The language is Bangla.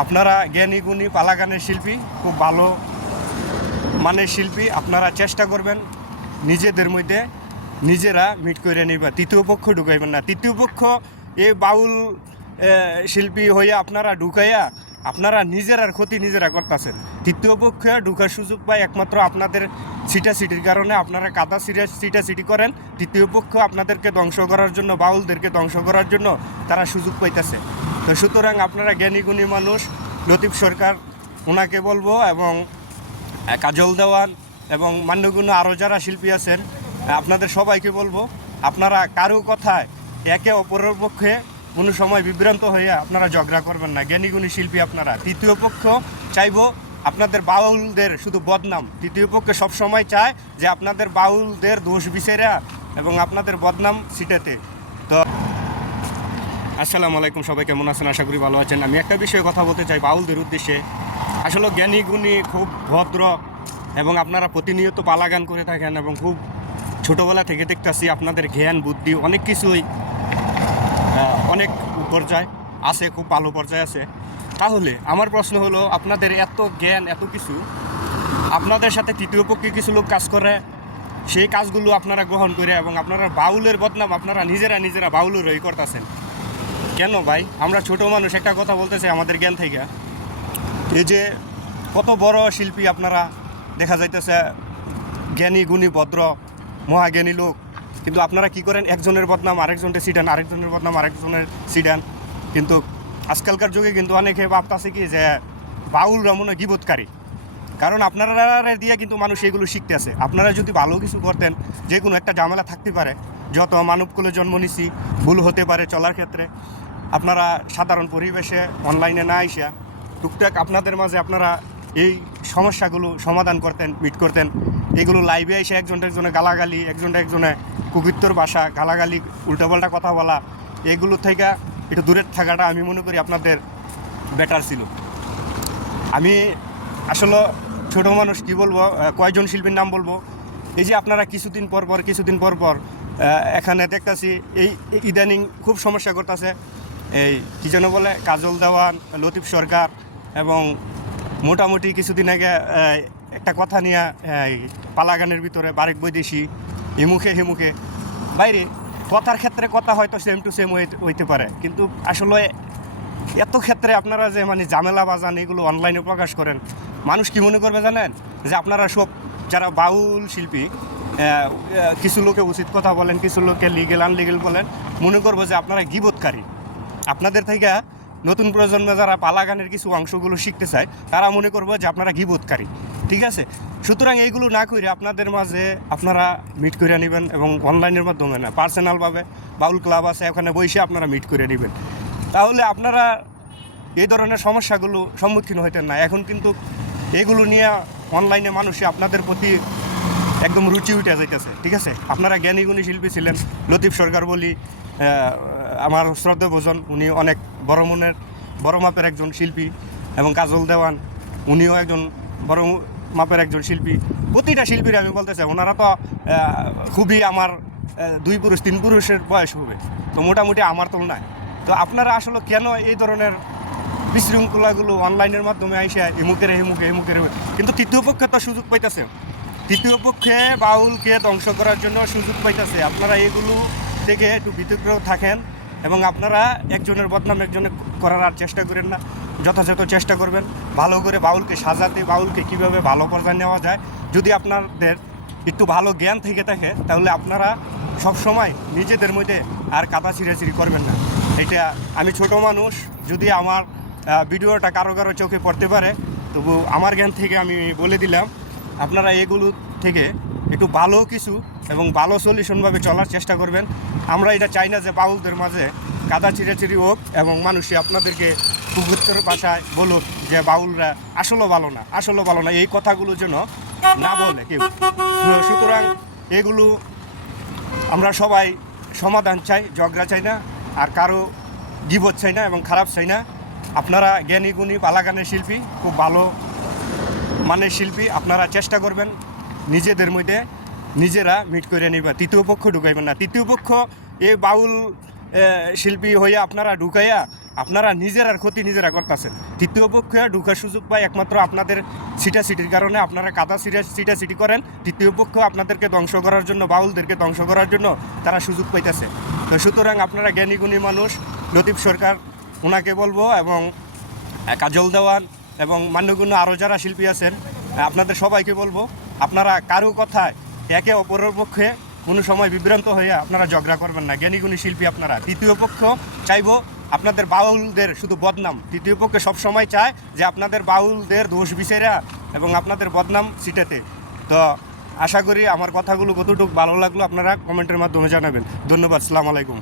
আপনারা জ্ঞানী, গুণী পালাগানের শিল্পী, খুব ভালো মানের শিল্পী, আপনারা চেষ্টা করবেন নিজেদের মধ্যে নিজেরা মিট করে নিবা। তৃতীয় পক্ষ ঢুকাইবেন না। তৃতীয় পক্ষ এই বাউল শিল্পী হইয়া আপনারা ঢুকাইয়া আপনারা নিজেরার ক্ষতি নিজেরা করতেছেন। তৃতীয় পক্ষে ঢুকার সুযোগ পায় একমাত্র আপনাদের সিটা সিটির কারণে আপনারা কাদা সিটা সিটি করেন। তৃতীয় পক্ষ আপনাদেরকে ধ্বংস করার জন্য, বাউলদেরকে ধ্বংস করার জন্য তারা সুযোগ পাইতেছে। তো সুতরাং আপনারা জ্ঞানীগুণী মানুষ, লতিফ সরকার ওনাকে বলব এবং কাজল দেওয়ান এবং মান্যগুণ্য আরও যারা শিল্পী আছেন আপনাদের সবাইকে বলব, আপনারা কারও কথায় একে অপরের পক্ষে কোনো সময় বিভ্রান্ত হয়ে আপনারা ঝগড়া করবেন না। জ্ঞানীগুণী শিল্পী আপনারা। তৃতীয় পক্ষ চাইব আপনাদের বাউলদের শুধু বদনাম। তৃতীয় পক্ষে সবসময় চায় যে আপনাদের বাউলদের দোষ বিচারা এবং আপনাদের বদনাম সিটাতে তো আসসালামু আলাইকুম, সবাই কেমন আছেন? আশা করি ভালো আছেন। আমি একটা বিষয়ে কথা বলতে চাই বাউলদের উদ্দেশ্যে। আসলে জ্ঞানী গুণী খুব ভদ্র এবং আপনারা প্রতিনিয়ত পালাগান করে থাকেন এবং খুব ছোটোবেলা থেকে দেখতেছি আপনাদের জ্ঞান, বুদ্ধি অনেক কিছুই অনেক পর্যায়ে আছে, খুব ভালো পর্যায়ে আছে। তাহলে আমার প্রশ্ন হলো, আপনাদের এত জ্ঞান, এত কিছু, আপনাদের সাথে তৃতীয় পক্ষে কিছু লোক কাজ করে, সেই কাজগুলো আপনারা গ্রহণ করে এবং আপনারা বাউলের বদনাম আপনারা নিজেরা নিজেরা বাউলের রই করতেছেন। কেন ভাই? আমরা ছোট মানুষ, একটা কথা বলতেছি আমাদের জ্ঞান থেকে। এই যে কত বড় শিল্পী আপনারা দেখা যাইতেছে, জ্ঞানী, গুণী, ভদ্র, মহাজ্ঞানী লোক। কিন্তু আপনারা কি করেন? একজনের বদনাম আরেকজনকে সিডান আরেকজনের বদনাম আরেকজনের সিডান কিন্তু আজকালকার যুগে কিন্তু অনেকে ভাবতেছে কি যে বাউল মনে হয় গিবোধকারী কারণ আপনারা দিয়ে কিন্তু মানুষ এগুলো শিখতে আছে আপনারা যদি ভালো কিছু করতেন, যে কোনো একটা ঝামেলা থাকতে পারে। যত মানবকুলে জন্ম নিছি, ভুল হতে পারে চলার ক্ষেত্রে। আপনারা সাধারণ পরিবেশে অনলাইনে না আইসা টুকটাক আপনাদের মাঝে আপনারা এই সমস্যাগুলো সমাধান করতেন মিট করতেন। এগুলো লাইভে এসে একজনটা একজনে গালাগালি, একজনটা একজনে কুকিত্তর বাসা, গালাগালি, উল্টাপাল্টা কথা বলা, এগুলো থেকে একটু দূরে থাকাটা আমি মনে করি আপনাদের বেটার ছিল। আমি আসলে ছোট মানুষ কি বলব কয়জন শিল্পীর নাম বলব? এই যে আপনারা কিছুদিন পর পর, কিছুদিন পর পর এখানে দেখতাছি এই ইদানিং খুব সমস্যা করতেছে। এই কি যেন বলে, কাজল দেওয়ান, লতিফ সরকার এবং মোটামুটি কিছুদিন আগে একটা কথা নিয়ে পালাগানের ভিতরে বারেক বৈদেশি, হিমুখে হিমুখে। বাইরে, কথার ক্ষেত্রে কথা হয়তো সেম টু সেম হইতে পারে। কিন্তু আসলে এত ক্ষেত্রে আপনারা যে মানে ঝামেলা বাজান এগুলো অনলাইনে প্রকাশ করেন, মানুষ কি মনে করবে জানেন? যে আপনারা সব যারা বাউল শিল্পী কিছু লোকে উচিত কথা বলেন, কিছু লোকে লিগেল আনলিগেল বলেন, মনে করব যে আপনারা গিবোধকারী আপনাদের থেকে নতুন প্রজন্মে যারা পালা গানের কিছু অংশগুলো শিখতে চায়, তারা মনে করব যে আপনারা গিবোধকারী ঠিক আছে? সুতরাং এইগুলো না করে আপনাদের মাঝে আপনারা মিট করে নেবেন এবং অনলাইনের মাধ্যমে না পার্সোনালভাবে বাউল ক্লাব আছে, ওখানে বসে আপনারা মিট করে নেবেন। তাহলে আপনারা এই ধরনের সমস্যাগুলো সম্মুখীন হইতেন না। এখন কিন্তু এগুলো নিয়ে অনলাইনে মানুষে আপনাদের প্রতি একদম রুচি উঠে যাইতেছে, ঠিক আছে? আপনারা জ্ঞানী, গুণী শিল্পী ছিলেন, লতিফ সরকার বলি আমার শ্রদ্ধা ভোজন, উনি অনেক বড় মনের, বড় মাপের একজন শিল্পী, এবং কাজল দেওয়ান, উনিও একজন বড় মাপের একজন শিল্পী। প্রতিটা শিল্পীর আমি বলতে চাই ওনারা তো খুবই আমার দুই পুরুষ, তিন পুরুষের বয়স হবে, তো মোটামুটি আমার তুলনায়। তো আপনারা আসলে কেন এই ধরনের বিশৃঙ্খলাগুলো অনলাইনের মাধ্যমে আইসে এমুকের এমুকে এমুকের কিন্তু তৃতীয় পক্ষে তো সুযোগ পাইতেছে। তৃতীয় পক্ষে বাউলকে ধ্বংস করার জন্য সুযোগ পাইতেছে। আপনারা এগুলো থেকে একটু বিতর্ক থাকেন এবং আপনারা একজনের বদনাম একজনের করার আর চেষ্টা করেন না। যথাযথ চেষ্টা করবেন। ভালো করে বাউলকে সাজাতে, বাউলকে কীভাবে ভালো পর্যায়ে নেওয়া যায়, যদি আপনাদের একটু ভালো জ্ঞান থেকে থাকে, তাহলে আপনারা সব সময় নিজেদের মধ্যে আর কাদা ছিঁড়াছিড়ি করবেন না। এটা আমি ছোট মানুষ, যদি আমার ভিডিওটা কারও কারও চোখে পড়তে পারে। তবু আমার জ্ঞান থেকে আমি বলে দিলাম, আপনারা এগুলো থেকে একটু ভালো কিছু এবং ভালো সলিউশনভাবে চলার চেষ্টা করবেন। আমরা এটা চাই না যে বাউলদের মাঝে কাদা চিড়াচিড়ি হোক এবং মানুষই আপনাদেরকে কুকুত্তর ভাষায় বলুক যে বাউলরা আসলে ভালো না, আসলে ভালো না, এই কথাগুলো যেন না বলে কেউ। সুতরাং এগুলো আমরা সবাই সমাধান চাই, ঝগড়া চাই না, আর কারও গিবত চাই না এবং খারাপ চাই না। আপনারা জ্ঞানী, গুণী পালাগানের শিল্পী, খুব ভালো মানের শিল্পী, আপনারা চেষ্টা করবেন নিজেদের মধ্যে নিজেরা মিট করে নিবা। তৃতীয় পক্ষ ঢুকাইবেন না। তৃতীয় পক্ষ এই বাউল শিল্পী হয়ে আপনারা ঢুকাইয়া আপনারা নিজেরার ক্ষতি নিজেরা করতেছেন। তৃতীয় পক্ষে ঢুকার সুযোগ পায় একমাত্র আপনাদের সিটা সিটির কারণে আপনারা কাদা সিটি করেন। তৃতীয় পক্ষ আপনাদেরকে ধ্বংস করার জন্য, বাউলদেরকে ধ্বংস করার জন্য তারা সুযোগ পাইতেছে। তো সুতরাং আপনারা জ্ঞানীগুণী মানুষ, লতিফ সরকার ওনাকে বলব এবং কাজল দেওয়ান এবং মান্যগুণ্য আরও যারা শিল্পী আছেন আপনাদের সবাইকে বলব, আপনারা কারও কথায় একে অপরের পক্ষে কোনো সময় বিভ্রান্ত হয়ে আপনারা ঝগড়া করবেন না। জ্ঞানীগুণী শিল্পী আপনারা। তৃতীয় পক্ষ চাইব আপনাদের বাউলদের শুধু বদনাম। তৃতীয় পক্ষে সবসময় চায় যে আপনাদের বাউলদের দোষ বিচারা এবং আপনাদের বদনাম সিটাতে তো আশা করি আমার কথাগুলো কতটুকু ভালো লাগল আপনারা কমেন্টের মাধ্যমে জানাবেন। ধন্যবাদ, সালাম আলাইকুম।